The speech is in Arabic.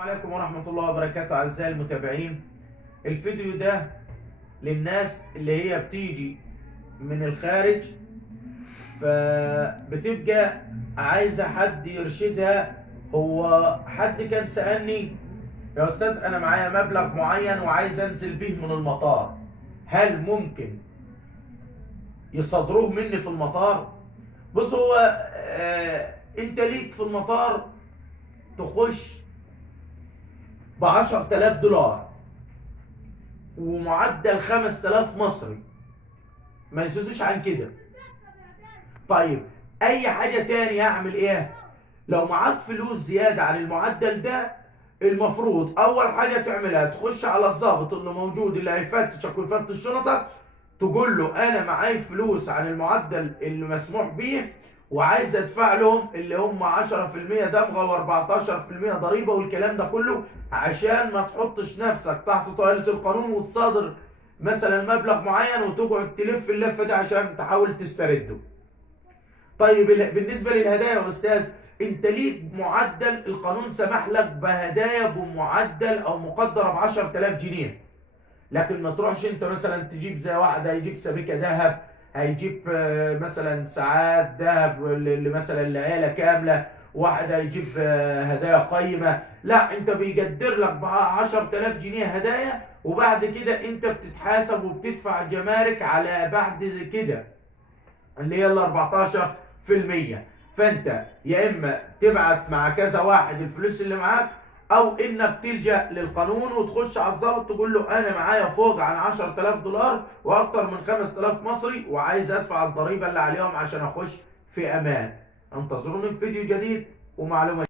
السلام عليكم ورحمة الله وبركاته أعزائي المتابعين. الفيديو ده للناس اللي هي بتيجي من الخارج، فبتبقى عايزة حد يرشدها. هو حد كان سألني: يا أستاذ أنا معايا مبلغ معين وعايز أنزل به من المطار، هل ممكن يصادروه مني في المطار؟ بص، هو أنت ليك في المطار تخش ب10,000 دولار ومعدل 5000 مصري، ما يزيدوش عن كده. طيب اي حاجة تاني اعمل ايه؟ لو معاك فلوس زيادة عن المعدل ده، المفروض اول حاجة تعملها تخش على الضابط اللي موجود اللي هيفتشك ويفتش شنطك، تقول له انا معاي فلوس عن المعدل اللي مسموح بيه وعايز ادفع لهم اللي هم 10% دمغه و14% ضريبه والكلام ده كله، عشان ما تحطش نفسك تحت طائله القانون وتصادر مثلا مبلغ معين وتقعد تلف اللفه دي عشان تحاول تسترده. طيب بالنسبه للهدايا يا استاذ، انت ليك معدل، القانون سمح لك بهدايا بمعدل او مقدره ب 10,000 جنيه، لكن ما تروحش انت مثلا تجيب زي واحد هيجيب سبيكه ذهب، هيجيب مثلا ساعات ذهب مثلا لعيله كامله، واحد هيجيب هدايا قيمه. لا، انت بيقدر لك ب 10,000 جنيه هدايا، وبعد كده انت بتتحاسب وبتدفع جمارك على بعد كده اللي هي ال 14%. فانت يا اما تبعت مع كذا واحد الفلوس اللي معاك، او انك تلجأ للقانون وتخش على الضابط تقول له انا معايا فوق عن 10,000 دولار واكتر من 5000 مصري وعايز ادفع الضريبه اللي عليهم عشان اخش في امان. انتظروني في فيديو جديد ومعلومه